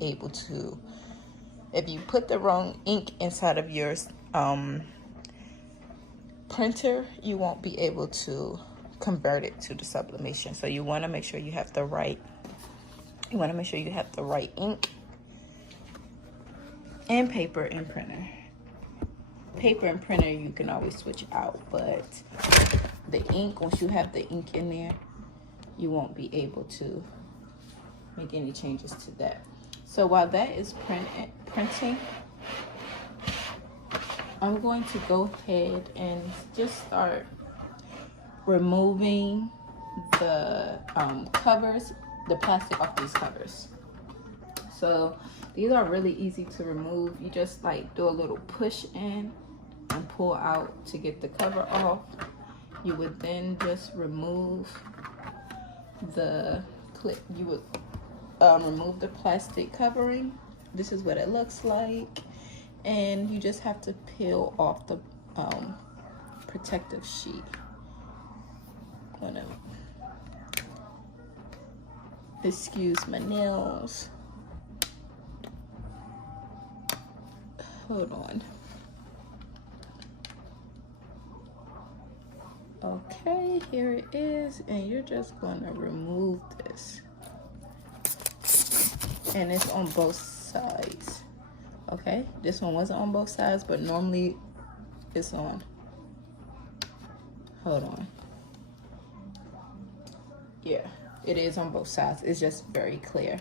able to, if you put the wrong ink inside of your printer, you won't be able to convert it to the sublimation. So you want to make sure you have the right ink and paper and printer. Paper and printer you can always switch out, but the ink, once you have the ink in there, you won't be able to make any changes to that. So while that is printing, I'm going to go ahead and just start removing the covers, the plastic off these covers. So these are really easy to remove. You just like do a little push in and pull out to get the cover off. You would then just remove the clip. You would remove the plastic covering. This is what it looks like, and you just have to peel off the protective sheet. Excuse my nails. Hold on. Okay, here it is, and you're just going to remove this. And it's on both sides. Okay, this one wasn't on both sides, but normally it's on. Hold on. Yeah, it is on both sides. It's just very clear.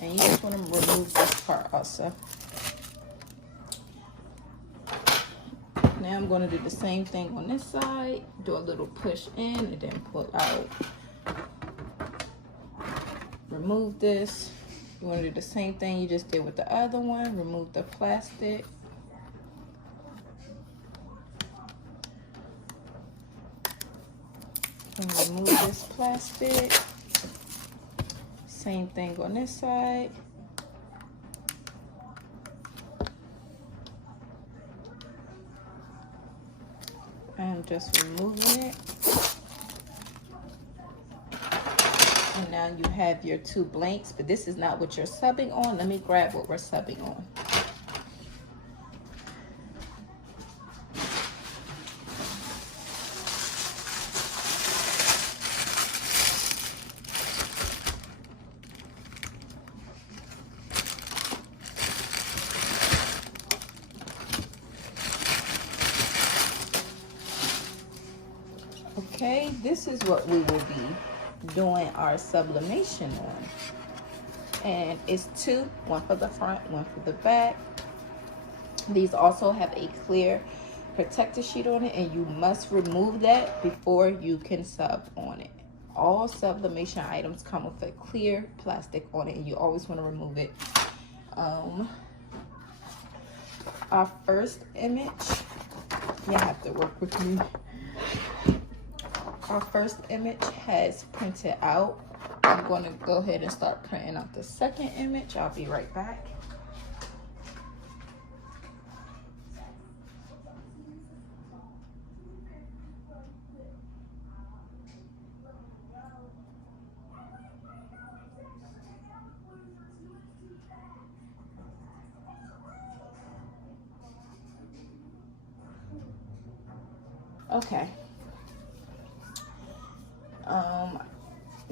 And you just want to remove this part also. Now I'm going to do the same thing on this side. Do a little push in and then pull out. Remove this. You want to do the same thing you just did with the other one. Remove the plastic. And remove this plastic. Same thing on this side. I'm just removing it. And now you have your two blanks, but this is not what you're subbing on. Let me grab what we're subbing on. Okay, this is what we will be doing our sublimation on. And it's two, one for the front, one for the back. These also have a clear protector sheet on it, and you must remove that before you can sub on it. All sublimation items come with a clear plastic on it, and you always want to remove it. Our first image, you have to work with me. Our first image has printed out. I'm going to go ahead and start printing out the second image. I'll be right back. Okay.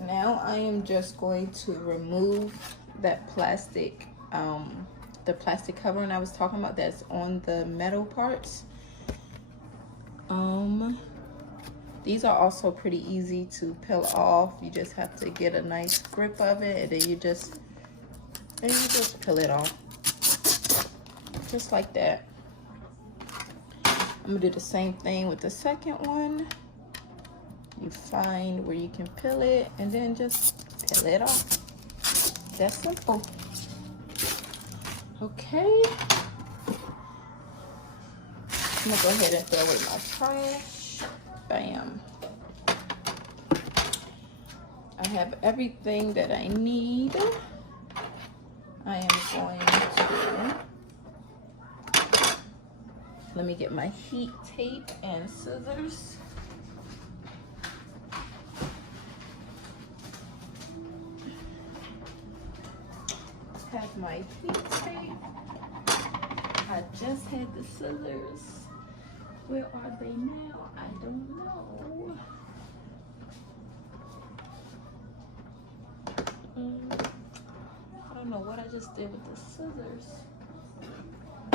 Now I am just going to remove that plastic, the plastic covering I was talking about that's on the metal parts. These are also pretty easy to peel off. You just have to get a nice grip of it, and then you just peel it off, just like that. I'm gonna do the same thing with the second one. You find where you can peel it and then just peel it off. That's simple. Okay. I'm gonna go ahead and throw away my trash. Bam. I have everything that I need. I am going to, let me get my heat tape and scissors. have my heat tape. I just had the scissors. Where are they now? I don't know. I don't know what I just did with the scissors. I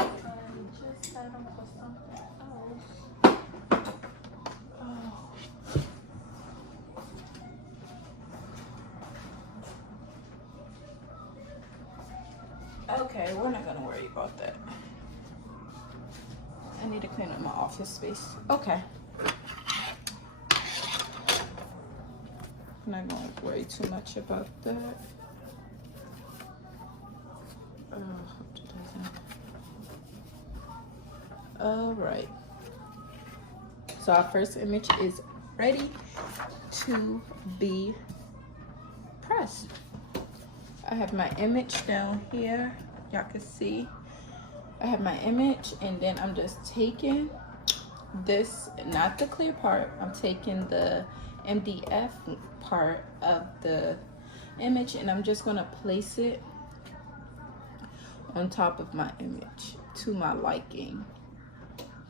just had them for something else. Oh. Okay, we're not gonna worry about that. I need to clean up my office space. Okay. I'm not gonna worry too much about that. Hope it doesn't. All right. So our first image is ready to be pressed. I have my image down here. Y'all can see. I have my image, and then I'm just taking this, not the clear part, I'm taking the MDF part of the image, and I'm just gonna place it on top of my image to my liking,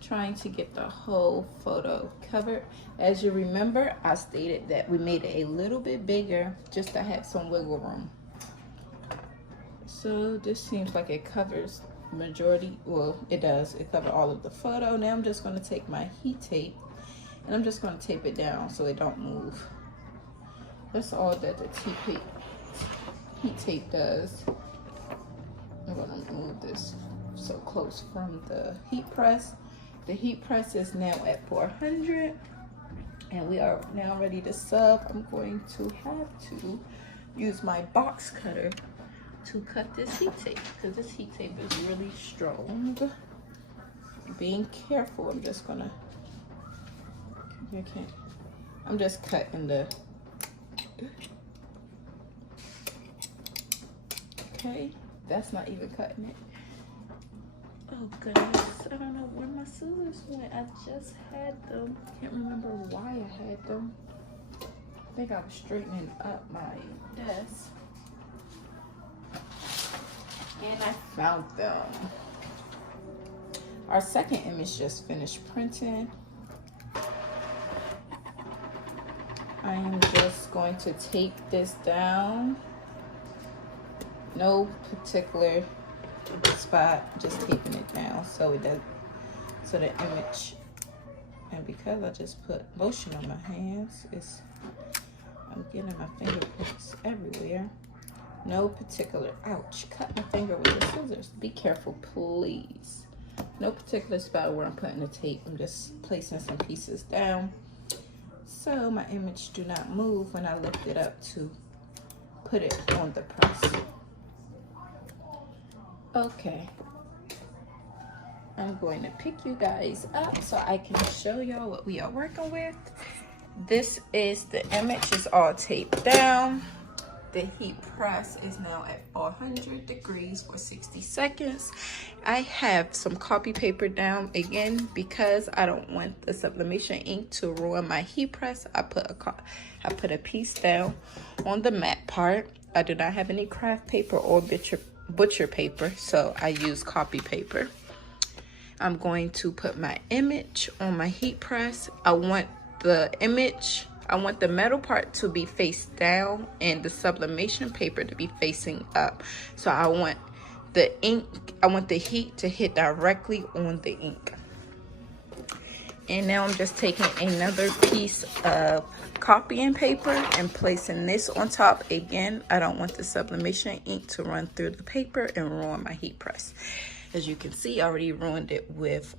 trying to get the whole photo covered. As you remember, I stated that we made it a little bit bigger just to have some wiggle room. So this seems like it covers majority, well, it does, it covers all of the photo. Now I'm just going to take my heat tape and I'm just going to tape it down so it don't move. That's all that the heat tape does. I'm going to move this so close from the heat press. The heat press is now at 400 and we are now ready to sub. I'm going to have to use my box cutter to cut this heat tape because this heat tape is really strong. Being careful, I'm just gonna, I'm just cutting the, okay, that's not even cutting it. Oh goodness, I don't know where my scissors went. I just had them. Can't remember why I had them. I think I was straightening up my desk. And I found them. Our second image just finished printing. I am just going to tape this down. No particular spot, just taping it down so it does, so the image, and because I just put lotion on my hands, I'm getting my fingerprints everywhere. No particular, ouch, cut my finger with the scissors. Be careful, please. No particular spot where I'm putting the tape. I'm just placing some pieces down so my image do not move when I lift it up to put it on the press. Okay. I'm going to pick you guys up so I can show y'all what we are working with. This is the image, it's all taped down. The heat press is now at 400 degrees for 60 seconds. I have some copy paper down again because I don't want the sublimation ink to ruin my heat press. I put a piece down on the matte part. I do not have any craft paper or butcher paper, so I use copy paper. I'm going to put my image on my heat press. I want the metal part to be face down and the sublimation paper to be facing up. So I want the heat to hit directly on the ink. And now I'm just taking another piece of copying paper and placing this on top. Again, I don't want the sublimation ink to run through the paper and ruin my heat press. As you can see, I already ruined it with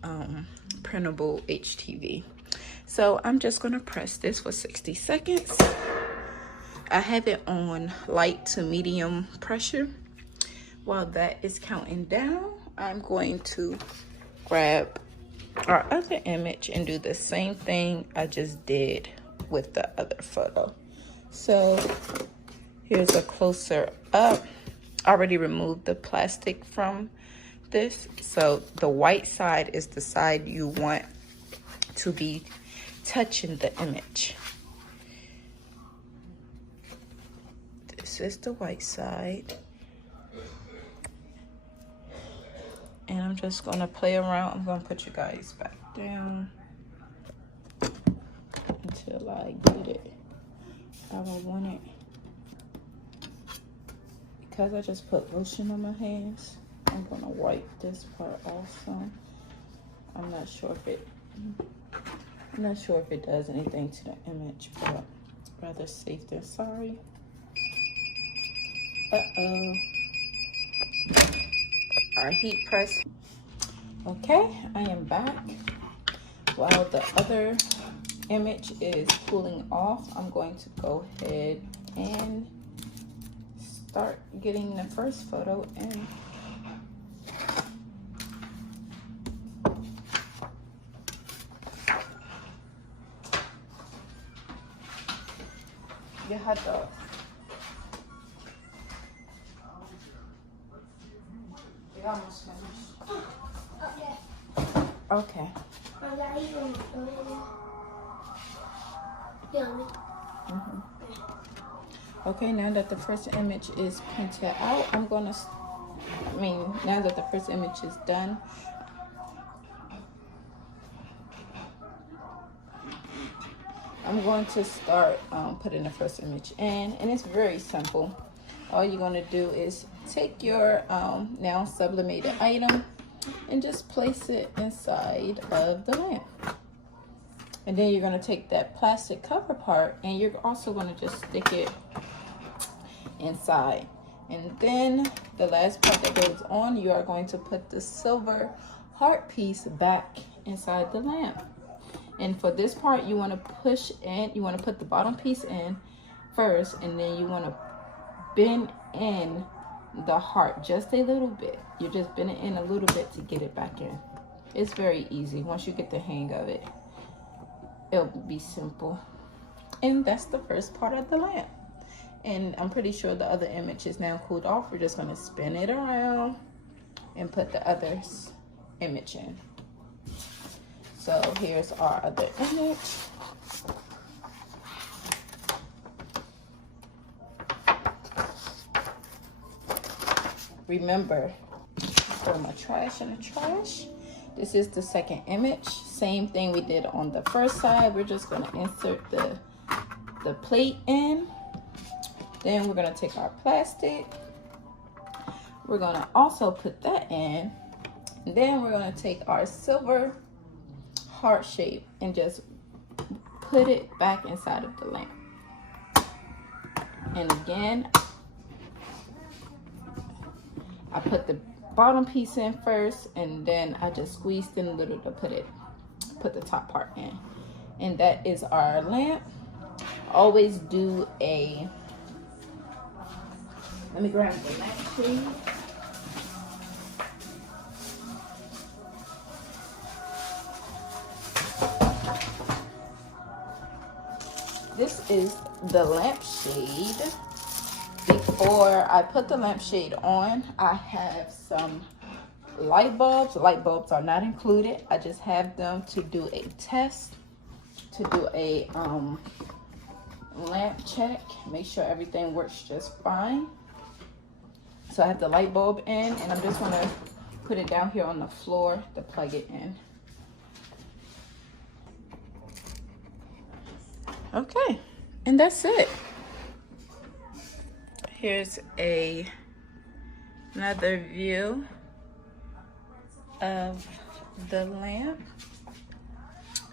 printable HTV. So I'm just gonna press this for 60 seconds. I have it on light to medium pressure. While that is counting down, I'm going to grab our other image and do the same thing I just did with the other photo. So here's a closer up. I already removed the plastic from this. So the white side is the side you want to be touching the image. This is the white side. and I'm just gonna play around. I'm gonna put you guys back down until I get it how I want it. Because I just put lotion on my hands, I'm gonna wipe this part also. I'm not sure if it does anything to the image, but rather safe than sorry. Uh-oh. Our heat press. Okay, I am back. While the other image is cooling off, I'm going to go ahead and start getting the first photo in. Your hot dog. You're almost finished. Okay. Okay, now that the first image is printed out, now that the first image is done, I'm going to start putting the first image in, and it's very simple. All you're going to do is take your now sublimated item and just place it inside of the lamp. And then you're going to take that plastic cover part, and you're also going to just stick it inside. And then the last part that goes on, you are going to put the silver heart piece back inside the lamp. And for this part, you want to push in, you want to put the bottom piece in first, and then you want to bend in the heart just a little bit. You're just bending in a little bit to get it back in. It's very easy. Once you get the hang of it, it'll be simple. And that's the first part of the lamp. And I'm pretty sure the other image is now cooled off. We're just going to spin it around and put the other image in. So here's our other image. Remember, throw my trash in the trash. This is the second image. Same thing we did on the first side. We're just going to insert the plate in. Then we're going to take our plastic. We're going to also put that in. And then we're going to take our silver heart shape and just put it back inside of the lamp. And again, I put the bottom piece in first, and then I just squeezed in a little to put the top part in. And that is our lamp. Always do a, let me grab the lamp shade. This is the lampshade. Before I put the lampshade on, I have some light bulbs. Light bulbs are not included. I just have them to do a test, to do a lamp check, make sure everything works just fine. So I have the light bulb in, and I'm just gonna put it down here on the floor to plug it in. Okay, and that's it. Here's another view of the lamp.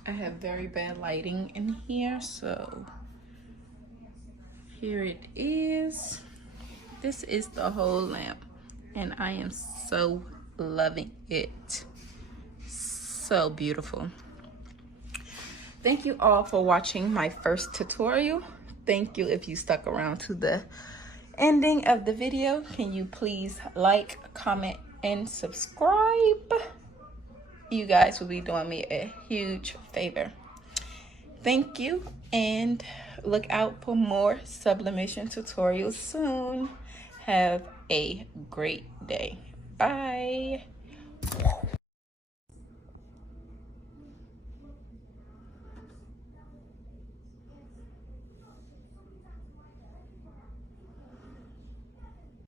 I have very bad lighting in here, so here it is. This is the whole lamp, and I am so loving it. So beautiful. Thank you all for watching my first tutorial. Thank you if you stuck around to the ending of the video. Can you please like, comment, and subscribe? You guys will be doing me a huge favor. Thank you, and look out for more sublimation tutorials soon. Have a great day. Bye.